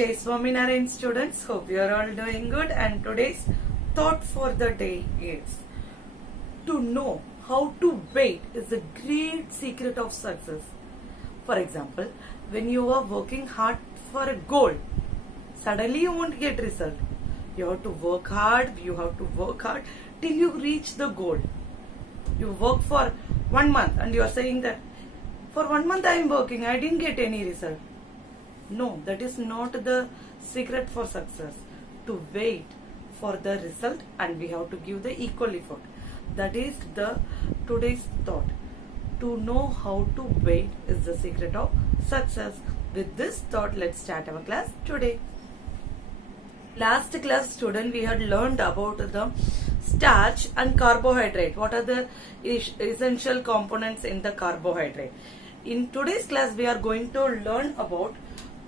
Jai Swaminarayan students, hope you are all doing good, and today's thought for the day is to know how to wait is the great secret of success. For example, when you are working hard for a goal, suddenly you won't get result. You have to work hard till you reach the goal. You work for 1 month and you are saying that for 1 month I am working, I didn't get any result. No, that is not the secret for success. To wait for the result and we have to give the equal effort. That is the today's thought. To know how to wait is the secret of success. With this thought, let's start our class today. Last class student, we had learned about the starch and carbohydrate. What are the essential components in the carbohydrate? In today's class, we are going to learn about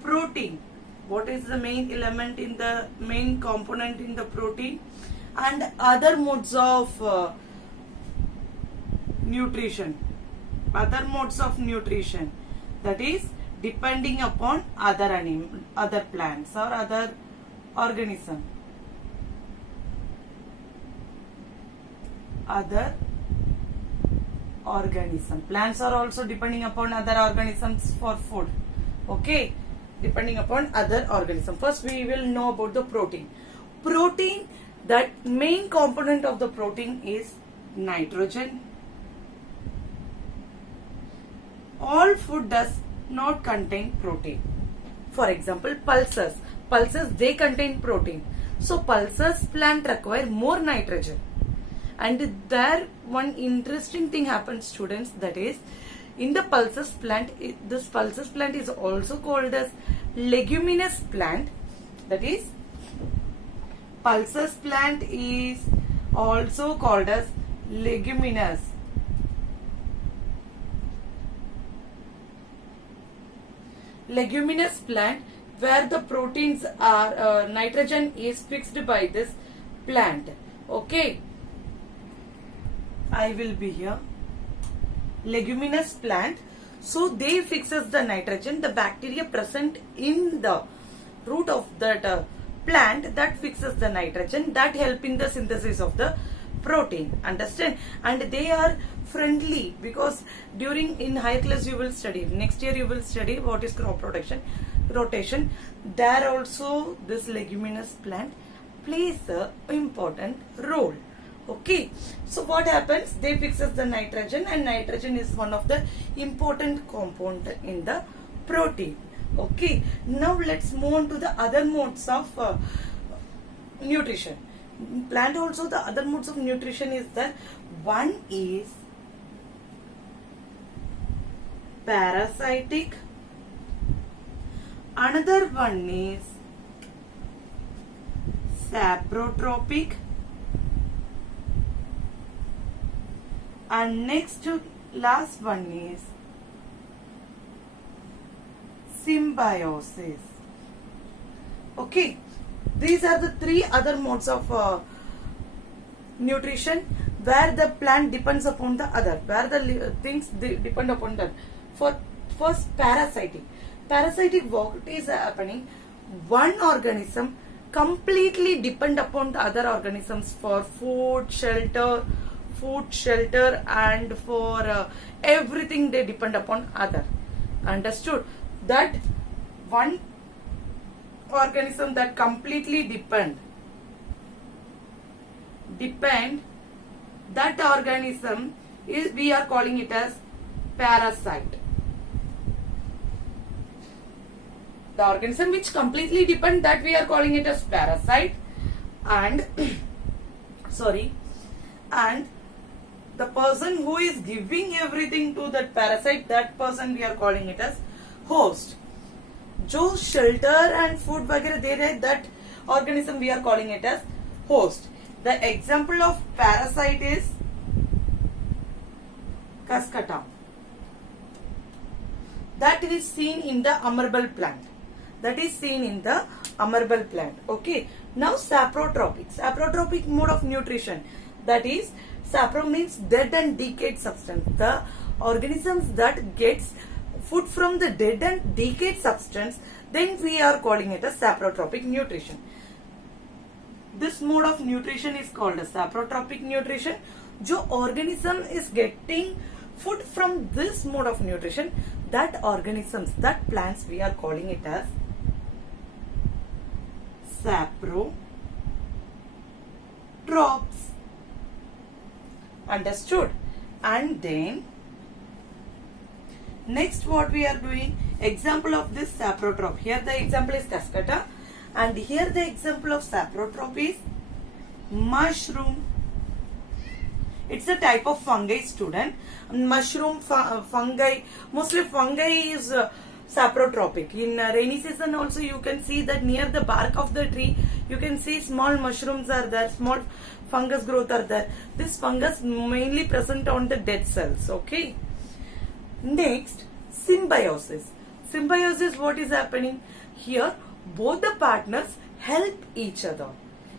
protein. What is the main element in the main component in the protein, and other modes of nutrition. Other modes of nutrition, that is depending upon other plants or other organism. Other organism. Plants are also depending upon other organisms for food. Okay, depending upon other organism. First, we will know about the protein. Protein, that main component of the protein is nitrogen. All food does not contain protein. For example, pulses. Pulses, they contain protein. So pulses plant require more nitrogen. And there one interesting thing happens, students, that is in the pulses plant, this pulses plant is also called as leguminous plant. That is, pulses plant is also called as leguminous. Leguminous plant, where the proteins are nitrogen is fixed by this plant. Okay, I will be here. Leguminous plant, so they fixes the nitrogen. The bacteria present in the root of that plant that fixes the nitrogen, that help in the synthesis of the protein. Understand? And they are friendly because during in higher class you will study, next year you will study what is crop rotation. There also this leguminous plant plays a important role. Okay, so what happens? They fixes the nitrogen, and nitrogen is one of the important component in the protein. Okay, now let's move on to the other modes of nutrition. Plant also, the other modes of nutrition is that one is parasitic, another one is saprotropic, and next to last one is symbiosis. Okay, these are the three other modes of nutrition where the plant depends upon the other, where the things depend upon that. For first, parasitic. Parasitic, what is happening? One organism completely depend upon the other organisms for food, shelter, and for everything they depend upon other. Understood? That one organism that completely depend, that organism is, we are calling it as parasite. The organism which completely depend, that we are calling it as parasite. And and the person who is giving everything to that parasite, that person we are calling it as host. जो shelter and food वगैरह दे रहे, that organism we are calling it as host. The example of parasite is Cuscuta. That is seen in the amorbal plant. Okay. Now saprotropic. Saprotropic mode of nutrition. That is, sapro means dead and decayed substance. The organisms that gets food from the dead and decayed substance, then we are calling it as saprotropic nutrition. This mode of nutrition is called as saprotropic nutrition. जो organism is getting food from this mode of nutrition, that organisms, that plants, we are calling it as saprotrophs. Understood? And then next what we are doing, example of this saprotroph. Here the example is Cuscuta, and here the example of saprotroph is mushroom. It's a type of fungi, student. Mushroom, fungi, mostly fungi is saprotrophic. In rainy season also you can see that near the bark of the tree you can see small mushrooms are there, small fungus growth are there. This fungus mainly present on the dead cells. Okay. Next, symbiosis. Symbiosis, what is happening? Here both the partners help each other.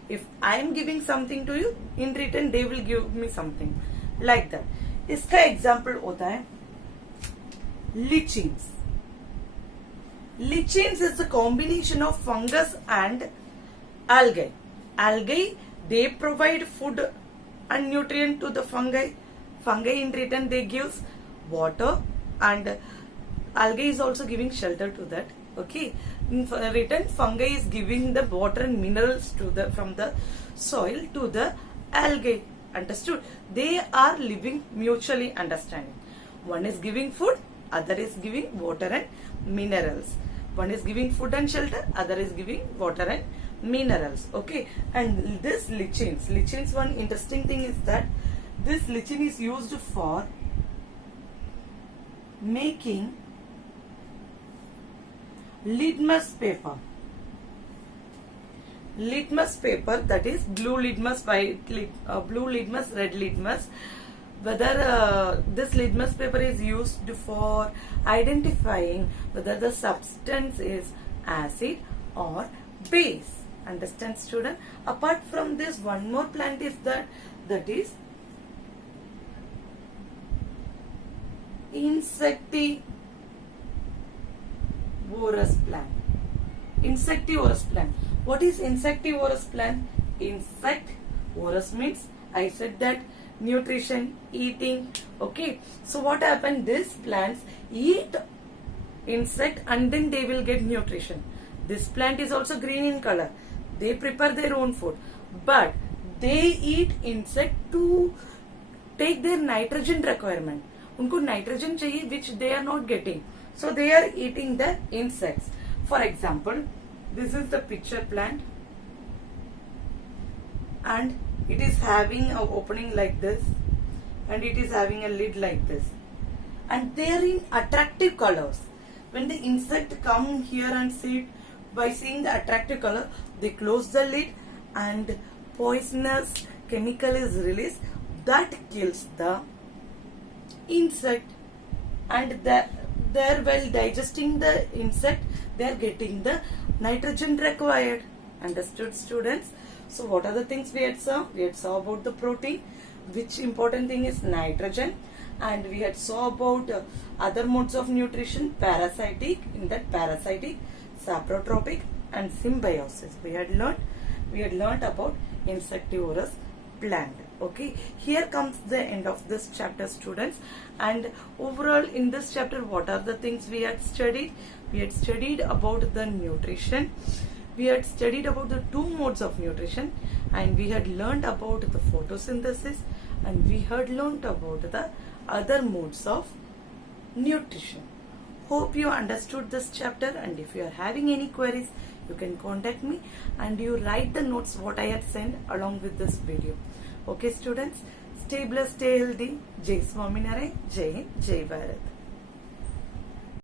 If I am giving something to you, in return they will give me something, like that. इसका example होता है lichens. Lichens is a combination of fungus and algae. Algae, they provide food and nutrient to the fungi. Fungi in return they gives water, and algae is also giving shelter to that. Okay, in return fungi is giving the water and minerals to the from the soil to the algae. Understood? They are living mutually understanding. One is giving food, other is giving water and minerals. One is giving food and shelter, other is giving water and minerals. Okay, and this lichens, one interesting thing is that this lichen is used for making litmus paper. Litmus paper, that is blue litmus, white blue litmus, red litmus. Whether this litmus paper is used for identifying whether the substance is acid or base. Understand, student? Apart from this, one more plant is that is insectivorous plant. Insectivorous plant. What is insectivorous plant? Insectivorous means, I said that nutrition, eating. Okay, so what happened? These plants eat insect and then they will get nutrition. This plant is also green in color. They prepare their own food, but they eat insect to take their nitrogen requirement. उनको nitrogen चाहिए, which they are not getting. So they are eating the insects. For example, this is the picture plant, and it is having an opening like this, and it is having a lid like this, and they are in attractive colors. When the insect come here and sit, by seeing the attractive color, they close the lid and poisonous chemical is released that kills the insect, and there while digesting the insect they are getting the nitrogen required. Understood, students? So what are the things we had saw? We had saw about the protein, which important thing is nitrogen, and we had saw about other modes of nutrition, parasitic, in that parasitic, saprotrophic and symbiosis. We had learnt about insectivorous plant. Okay, here comes the end of this chapter, students. And overall in this chapter, what are the things we had studied? We had studied about the nutrition, we had studied about the two modes of nutrition, and we had learned about the photosynthesis, and we had learned about the other modes of nutrition. Hope you understood this chapter, and if you are having any queries, you can contact me and you write the notes what I had sent along with this video. Okay, students, stay blessed, stay healthy. Jai Swaminarayan, Jai Hind, Jai Bharat.